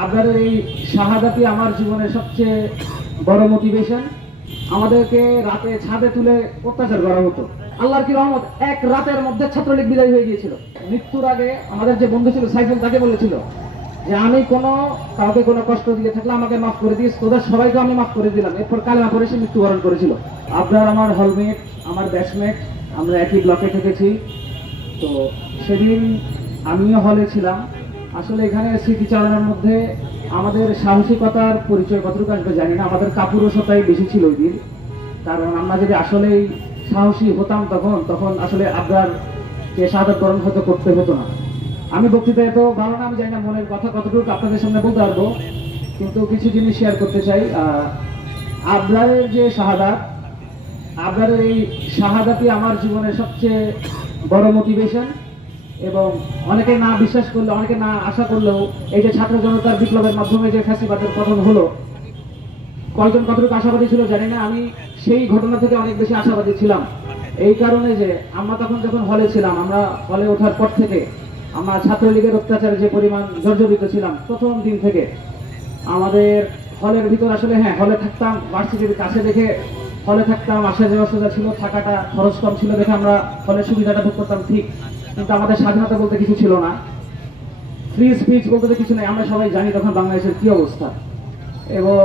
আপনার এই শাহাদাতই আমার জীবনের সবচেয়ে বড় মোটিভেশন। আমাদেরকে রাতে ছাদে তুলে অত্যাচার করা হতো। আল্লাহর কি রহমত, এক রাতের মধ্যে ছাত্রলীগ বিদায় হয়ে গিয়েছিল। মৃত্যুর আগে আমাদের যে বন্ধু ছিল সাইফুল, তাকে বলেছিল যে আমি কাউকে কোনো কষ্ট দিয়ে থাকলে আমাকে মাফ করে দিস, তোদের সবাইকে আমি মাফ করে দিলাম। এরপর কালেমা পড়ে সে মৃত্যুবরণ করেছিল। আপনার আমার হলমেট, আমার ব্যাচমেট, আমরা একই ব্লকে থেকেছি। তো সেদিন আমিও হলে ছিলাম। আসলে এখানে স্মৃতিচারণের মধ্যে আমাদের সাহসিকতার পরিচয় কতটুকু আসবে জানি না, আমাদের কাপুরুষতাই বেশি ছিল ওই দিন। কারণ আমরা যদি আসলেই সাহসী হতাম তখন আসলে আপনার যে শাহাদাত বরণ হয়তো করতে হতো না। আমি বক্তৃতা এত ভালো না, আমি জানি না মনের কথা কতটুকু আপনাদের সামনে বলতে পারবো, কিন্তু কিছু জিনিস শেয়ার করতে চাই। আবরারের যে শাহাদাত, আবরারের এই শাহাদাতই আমার জীবনের সবচেয়ে বড় মোটিভেশন। এবং অনেকে না বিশ্বাস করলে, অনেকে না আশা করলেও এই যে ছাত্র জনতার বিপ্লবের মাধ্যমে যে ফ্যাসিবাদের পতন হলো, কয়জন কতটুকু আশাবাদী ছিল জানি না, আমি সেই ঘটনা থেকে অনেক বেশি আশাবাদী ছিলাম। এই কারণে যে আমরা তখন যখন হলে ছিলাম, আমরা হলে ওঠার পর থেকে আমরা ছাত্রলীগের অত্যাচারে যে পরিমাণ জর্জরিত ছিলাম প্রথম দিন থেকে। আমাদের হলের ভিতর আসলে হলে থাকতাম, ভার্সিটির কাছে দেখে হলে থাকতাম, আসা যাওয়া সোজা ছিল, থাকাটা খরচ কম ছিল দেখে আমরা হলের সুবিধাটা ভোগ করতাম ঠিক। কিন্তু আমাদের স্বাধীনতা বলতে কিছু ছিল না, ফ্রি স্পিচ বলতে কিছু নেই। আমরা সবাই জানি তখন বাংলাদেশের কি অবস্থা। এবং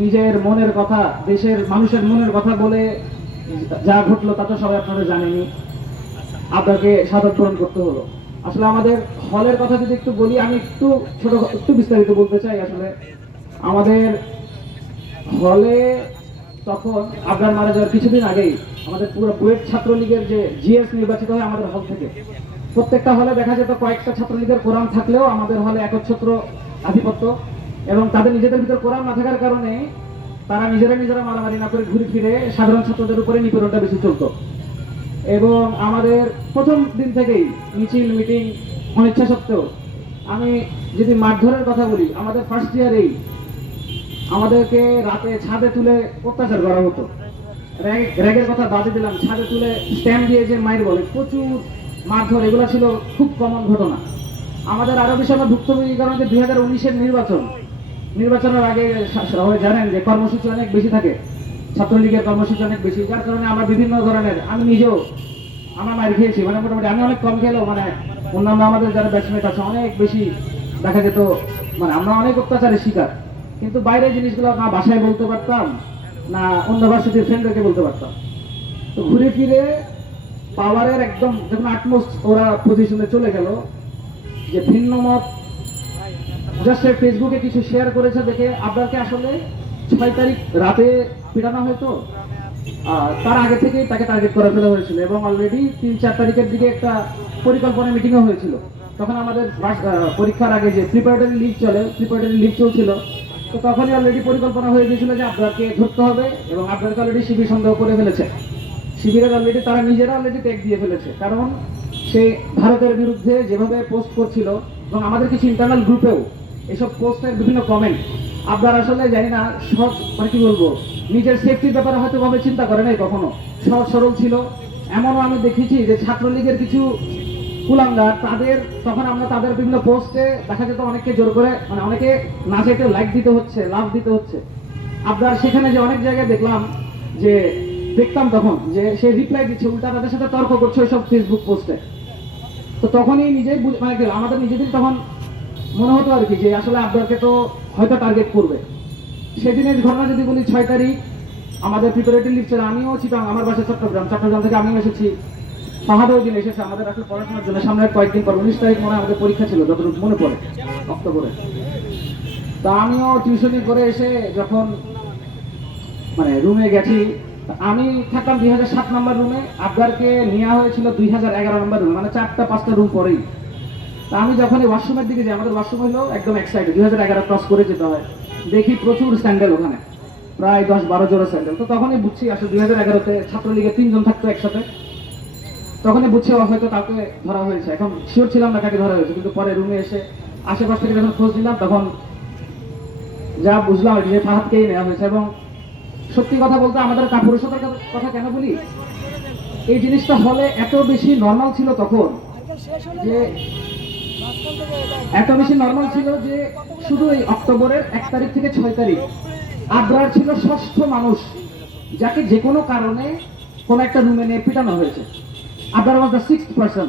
নিজের মনের কথা, দেশের মানুষের মনের কথা বলে যা ঘটলো তা তো সবাই আপনারা জানেনই। আপনাকে শাহাদাত বরণ করতে হলো। আসলে আমাদের হলের কথা যদি একটু বলি, আমি একটু বিস্তারিত বলতে চাই। আসলে আমাদের হলে তখন আবরার মারা যাওয়ার কিছুদিন আগেই আমাদের পুরো বুয়েট ছাত্রলীগের যে জিএস নির্বাচিত হয় আমাদের হল থেকে। প্রত্যেকটা হলে দেখা যেত কয়েকটা ছাত্রলীগের কোরআন থাকলেও আমাদের হলে একচ্ছত্র আধিপত্য। এবং তাদের নিজেদের ভিতর কোরআন না থাকার কারণে তারা নিজেরা মারামারি না করে ঘুরে ফিরে সাধারণ ছাত্রদের উপরে নিপীড়নটা বেশি চলত। এবং আমাদের প্রথম দিন থেকেই মিছিল মিটিং অনিচ্ছা সত্ত্বেও, আমি যদি মারধরের কথা বলি, আমাদের ফার্স্ট ইয়ারেই আমাদেরকে রাতে ছাদে তুলে অত্যাচার করা হতো। র্যাগের কথা বাদে দিলাম, ছাদে তুলে স্ট্যাম্প দিয়ে যে মাইর বলে, প্রচুর মারধর, এগুলো ছিল খুব কমন ঘটনা। আমাদের আরো বেশি আমরা ভুক্তভোগী কারণ 2019-এর নির্বাচনের আগে সবাই জানেন যে কর্মসূচি অনেক বেশি থাকে, ছাত্রলীগের কর্মসূচি অনেক বেশি, যার কারণে আমরা বিভিন্ন ধরনের, আমি নিজেও আমরা মার খেয়েছি। মানে মোটামুটি আমি অনেক কম খেলেও অন্যান্য আমাদের যারা ব্যাচমেট আছে অনেক বেশি দেখা যেত। আমরা অনেক অত্যাচারের শিকার, কিন্তু বাইরের জিনিসগুলো না বাসায় বলতে পারতাম, না অন্য ভার্সিটির ফ্রেন্ডদেরকে বলতে পারতাম। তো ঘুরে ফিরে পাওয়ারের একদম যখন আটমোস্ট ওরা পজিশনে চলে গেল, যে ভিন্ন মত জাস্ট ফেসবুকে কিছু শেয়ার করেছে দেখে আপনাকে আসলে 6 তারিখ রাতে পিটানো হয়তো তার আগে থেকেই তাকে টার্গেট করে ফেলা হয়েছিল। এবং অলরেডি 3-4 তারিখের দিকে একটা পরিকল্পনা মিটিংও হয়েছিল। তখন আমাদের পরীক্ষার আগে যে প্রিপারেটরি লিভ চলছিল, তো তখনই অলরেডি পরিকল্পনা হয়ে গিয়েছিল যে আপনাকে ধরতে হবে। এবং আপনাকে অলরেডি শিবির সন্দেহ করে ফেলেছে। শিবিরের অলরেডি তারা নিজেরা অলরেডি ট্যাগ দিয়ে ফেলেছে, কারণ সে ভারতের বিরুদ্ধে যেভাবে পোস্ট করছিল, এবং আমাদের কিছু ইন্টারনাল গ্রুপেও এসব পোস্টের বিভিন্ন কমেন্ট, আপনার আসলে জানি না সব কি বলবো, নিজের সেফটির ব্যাপারে হয়তো ভাবে চিন্তা করে নাই কখনো, সহজ সরল ছিল। এমনও আমি দেখেছি যে ছাত্রলীগের কিছু কুলাঙ্গার, তখন আমরা তাদের বিভিন্ন পোস্টে দেখা যেত অনেককে জোর করে, অনেকে না চাইতে লাইক দিতে হচ্ছে, লাভ দিতে হচ্ছে। আপনার সেখানে যে অনেক জায়গায় দেখতাম তখন যে সে রিপ্লাই দিচ্ছে, উল্টা তাদের সাথে তর্ক করছে ওইসব ফেসবুক পোস্টে। তো তখনই আমাদের নিজেদের তখন মনে হতো আর কি যে আসলে আপনাকে তো হয়তো টার্গেট করবে। সেদিনের ঘটনা যদি বলি, 6 তারিখ আমাদের প্রিপারেটরি লিভ ছিল, আমিও চিটাং, আমার বাসা চট্টগ্রাম থেকে আমিও এসেছি, ফাহাদও দিন এসেছে আমাদের আসলে পড়াশোনার জন্য। সামনে কয়েকদিন পর 19 তারিখ মনে আমাদের পরীক্ষা ছিল, যতটুকু মনে পড়ে, অক্টোবরে। তা আমিও টিউশনি করে এসে যখন রুমে গেছি, আমি থাকতাম 2007 নম্বর রুমে, আবগারকে নেওয়া হয়েছিল 2011 নম্বর রুমে, 4টা-5টা রুম পরেই। তা আমি যখন এই ওয়াশরুমের দিকে যাই, আমাদের ওয়াশরুম হলো একদম এক সাইডে, 2011 ক্রস করে যেতে হয়, দেখি প্রচুর স্যান্ডেল ওখানে, প্রায় 10-12 জোড়া স্যান্ডেল। তো তখনই বুঝছি আসলে 2011-তে ছাত্রলীগের 3 জন থাকতো একসাথে। তখনই বুঝছি হয়তো কাউকে ধরা হয়েছে। এখন শিওর ছিলাম না কাকে ধরা হয়েছে, কিন্তু পরে রুমে এসে আশেপাশ থেকে যখন খোঁজ নিলাম, তখন যা বুঝলাম যে ফাহাদকেই নেওয়া হয়েছে। এবং সত্যি কথা বলতে আমাদের কাপুরুষতার কথা কেন বলি, এই জিনিসটা হলে এত বেশি নর্মাল ছিল তখন, যে এত বেশি নর্মাল ছিল যে শুধু এই অক্টোবরের 1 তারিখ থেকে 6 তারিখ আবরার ছিল ষষ্ঠ মানুষ যাকে যে কোনো কারণে কোনো একটা রুমে নিয়ে পিটানো হয়েছে। Abrar was the 6th person.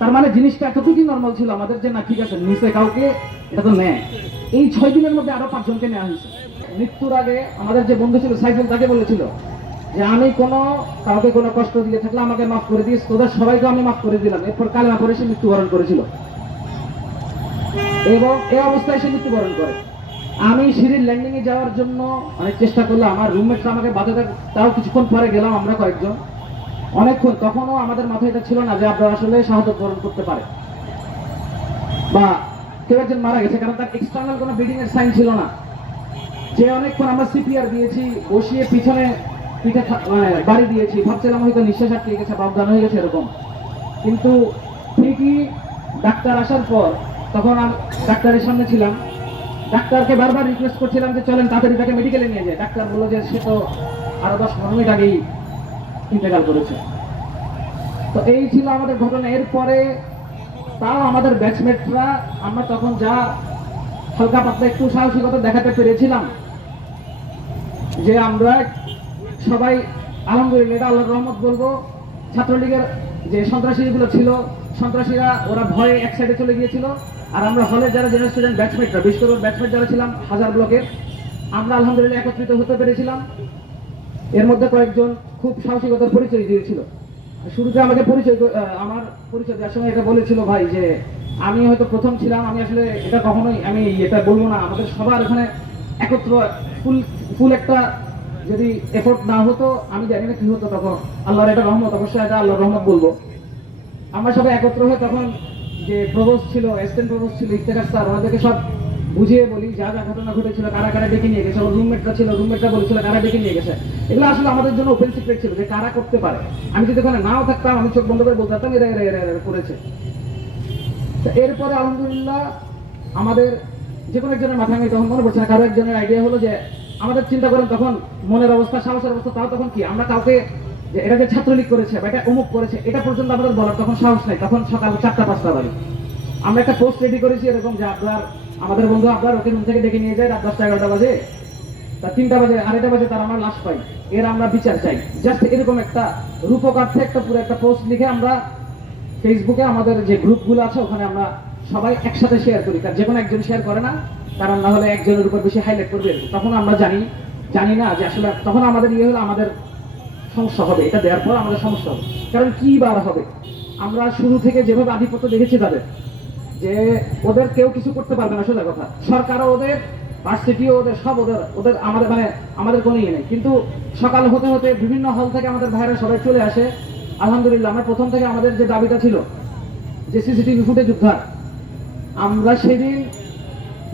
তার মানে জিনিসটা এতটুকুই নর্মাল ছিল আমাদের যে না ঠিক আছে নিচে কাউকে এটা তো নেয়। এই 6 দিনের মধ্যে আরো 5 জনকে নেওয়া হয়েছে। মৃত্যুর আগে আমাদের যে বন্ধু ছিল সাইফুল তাকে বলেছিল যে আমি কাউকে কোনো কষ্ট দিয়ে থাকলে আমাকে মাফ করে দিস, তোদের সবাইকে আমি মাফ করে দিলাম। এরপর কালেমা পড়ে সে মৃত্যুবরণ করেছিল এবং এই অবস্থায় সে মৃত্যুবরণ করে। আমি সিঁড়ির ল্যান্ডিং এ যাওয়ার জন্য অনেক চেষ্টা করলাম, আমার রুমমেটরা আমাকে বাধা দেয়, তাও কিছুক্ষণ পরে গেলাম আমরা কয়েকজন, অনেকক্ষণ। তখনও আমাদের মাথায় এটা ছিল না যে আপনারা আসলে শাহাদাত বরণ করতে পারে বা কেউ একজন মারা গেছে, কারণ তার এক্সটার্নাল কোনো ব্লিডিং এর সাইন ছিল না। যে অনেকক্ষণ আমরা সিপিআর দিয়েছি, বসিয়ে পিছনে পিঠে বাড়ি দিয়েছি, ভাবছিলাম হয়তো নিঃশ্বাস আটকে গেছে বা অজ্ঞান হয়ে গেছে এরকম। কিন্তু ঠিকই ডাক্তার আসার পর তখন আমি ডাক্তারের সামনে ছিলাম, ডাক্তারকে বারবার রিকোয়েস্ট করছিলাম যে চলেন তাড়াতাড়ি তাকে মেডিকেলে নিয়ে যায়। ডাক্তার বললো যে সে তো আরো 10-15 মিনিট আগেই ইন্তেকাল করেছে। তো এই ছিল আমাদের ঘটনা। এরপরে তাও আমাদের ব্যাচমেটরা আমরা তখন যা হালকা পাতলা একটু সাহসিকতা দেখাতে পেরেছিলাম যে আমরা সবাই আলহামদুলিল্লাহ, এটা আল্লাহর রহমত বলবো। ছাত্রলীগের যে সন্ত্রাসীগুলো ছিল, সন্ত্রাসীরা ওরা ভয়ে এক সাইডে চলে গিয়েছিল, আর আমরা হলে যারা জেনারেল স্টুডেন্ট ব্যাচমেটরা, বিশেষ করে ব্যাচমেট যারা ছিলাম হাজার ব্লকের, আমরা আলহামদুলিল্লাহ একত্রিত হতে পেরেছিলাম। এর মধ্যে কয়েকজন খুব সাহসিকতার পরিচয় দিয়েছিল। শুরুতে আমাকে আমার পরিচয় দেওয়ার সময় এটা বলেছিল ভাই যে আমি হয়তো প্রথম ছিলাম, আমি আসলে এটা কখনোই আমি এটা বলবো না, আমাদের সবার এখানে একত্র ফুল একটা যদি এফোর্ট না হতো আমি জানি না কি হতো। তখন আল্লাহর এটা রহমত, অবশ্যই এটা আল্লাহর রহমত বলবো। আমরা সবাই একত্র হয়ে তখন যে প্রভোস্ট ছিল, অ্যাসিস্ট্যান্ট প্রভোস্ট ছিল ইফতেখার স্যার, ওনাদেরকে সব বুঝিয়ে বলি যা যা ঘটনা ঘটেছিল, কারা কারা ডেকে নিয়ে গেছে। ওর রুমমেটরা ছিল, রুমমেটরা বলেছিল কারা ডেকে নিয়ে গেছে। এগুলো আসলে আমাদের জন্য ওপেন সিক্রেট ছিল যে কারা করতে পারে। আমি যদি ওখানে নাও থাকতাম আমি চোখ বন্ধ করে বলতে পারতাম এরা এরা এরা এরা করেছে। এরপরে আলহামদুলিল্লাহ আমাদের যে কোনো একজনের মাথায় আমি তখন মনে পড়ছে না, কারো একজনের আইডিয়া হলো যে আমাদের চিন্তা করেন তখন মনের অবস্থা, সাহসের অবস্থা, তাও তখন কি আমরা কাউকে যে এটা যে ছাত্রলীগ করেছে বা এটা অমুক করেছে এটা পর্যন্ত আমাদের বলার তখন সাহস নেই। তখন সকাল 4টা-5টা বাজে আমরা একটা পোস্ট রেডি করেছি এরকম যে আপনার আমাদের বন্ধু আপনার ওকে রুম থেকে ডেকে নিয়ে যায় রাত 10টা-11টা বাজে, তার 3টা বাজে 2:30 বাজে তার আমরা লাশ পাই, এর আমরা বিচার চাই। জাস্ট এরকম একটা রূপকার্থে একটা পুরো একটা পোস্ট লিখে আমরা ফেসবুকে আমাদের যে গ্রুপগুলো আছে ওখানে আমরা সবাই একসাথে শেয়ার করি, কারণ যে কোনো একজন শেয়ার করে না, কারণ না হলে একজনের উপর বেশি হাইলাইট করবে। তখন আমরা জানি না যে আসলে তখন আমাদের ইয়ে হলো আমাদের সমস্যা হবে, এটা দেওয়ার পর আমাদের সমস্যা হবে। কারণ কি বার হবে, আমরা শুরু থেকে যেভাবে আধিপত্য দেখেছি তাদের, যে ওদের কেউ কিছু করতে পারবে না, সোজা কথা। সরকারও ওদের, ভার্সিটিও ওদের, সব ওদের আমাদের মানে আমাদের কোনো ইয়ে নেই। কিন্তু সকাল হতে হতে বিভিন্ন হল থেকে আমাদের ভাইরা সবাই চলে আসে। আলহামদুলিল্লাহ আমরা প্রথম থেকে আমাদের যে দাবিটা ছিল যে সিসিটিভি ফুটেজ উদ্ধার, আমরা সেদিন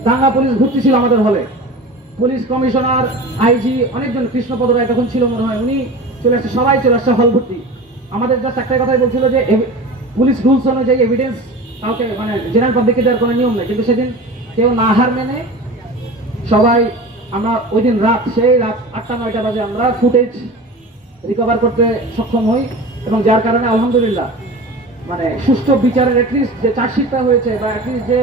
দাঙ্গা পুলিশ ভর্তি ছিল আমাদের হলে, পুলিশ কমিশনার, আইজি, অনেকজন, কৃষ্ণপদ রায় তখন ছিল মনে হয়, উনি চলে আসছে, সবাই চলে আসছে হল ভর্তি। আমাদের জাস্ট একটাই কথাই বলছিল যে পুলিশ রুলস অনুযায়ী এভিডেন্স কাউকে মানে জেনারেল পাবলিককে দেওয়ার কোনো নিয়ম নেই। কিন্তু সেদিন কেউ না হার মেনে সবাই আমরা ওই দিন সেই রাত 8টা-9টা বাজে আমরা ফুটেজ রিকভার করতে সক্ষম হই, এবং যার কারণে আলহামদুলিল্লাহ মানে সুষ্ঠু বিচারের অ্যাটলিস্ট যে চার্জশিটটা হয়েছে বা অ্যাটলিস্ট যে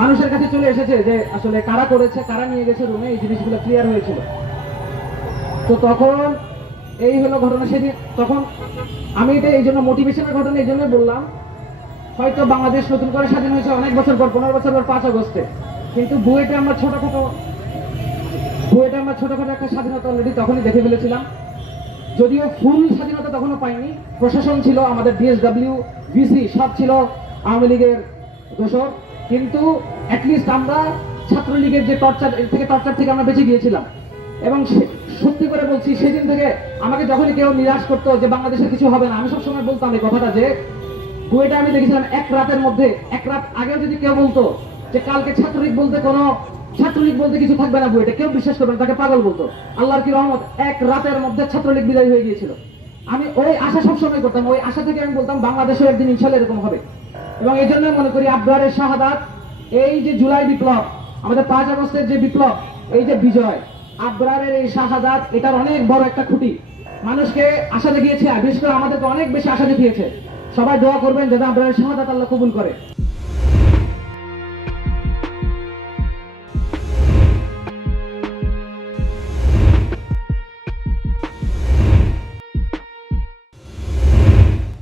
মানুষের কাছে চলে এসেছে যে আসলে কারা করেছে, কারা নিয়ে গেছে রুমে, এই জিনিসগুলো ক্লিয়ার হয়েছিল। তো তখন এই হলো ঘটনা সেদিন। তখন আমি এটা এই জন্য মোটিভেশনের ঘটনা এই জন্যই বললাম, হয়তো বাংলাদেশ নতুন করে স্বাধীন হয়েছে অনেক বছর পর, 15 বছর পর 5 আগস্টে, কিন্তু বুয়েটে আমরা ছোটখাটো একটা স্বাধীনতা অলরেডি তখনই দেখে ফেলেছিলাম। যদিও ফুল স্বাধীনতা তখনও পাইনি, প্রশাসন ছিল আমাদের ডিএসডব্লিউ, ভিসি সব ছিল আওয়ামী লীগের দোষর, কিন্তু অ্যাটলিস্ট আমরা ছাত্রলীগের যে টর্চার থেকে আমরা বেঁচে গিয়েছিলাম। এবং সত্যি করে বলছি, সেদিন থেকে আমাকে যখনই কেউ নিরাশ করতো যে বাংলাদেশের কিছু হবে না, আমি সবসময় বলতাম এই কথাটা যে বুয়েটে আমি দেখেছিলাম এক রাতের মধ্যে, এক রাত আগেও যদি কেউ বলতো যে কালকে ছাত্রলীগ বলতে কিছু থাকবে না বুয়েটে, কেউ বিশ্বাস করবে না, তাকে পাগল বলতো। আল্লাহর কি রহমত, এক রাতের মধ্যে ছাত্রলীগ বিদায় হয়ে গিয়েছিল। আমি ওই আশা সবসময় করতাম, ওই আশা থেকে আমি বলতাম বাংলাদেশের একদিন ইনশাল্লাহ এরকম হবে। এবং এই জন্য মনে করি আবরারের শাহাদাত, এই যে জুলাই বিপ্লব, আমাদের 5 আগস্টের যে বিপ্লব, এই যে বিজয়, আবরারের এই শাহাদাত, এটার অনেক বড় একটা খুঁটি, মানুষকে আশা দেখিয়েছে, বিশেষ করে আমাদেরকে অনেক বেশি আশা দেখিয়েছে। সবাই দোয়া করবেন যাতে আবরারের শাহাদাত আল্লাহ কবুল করে।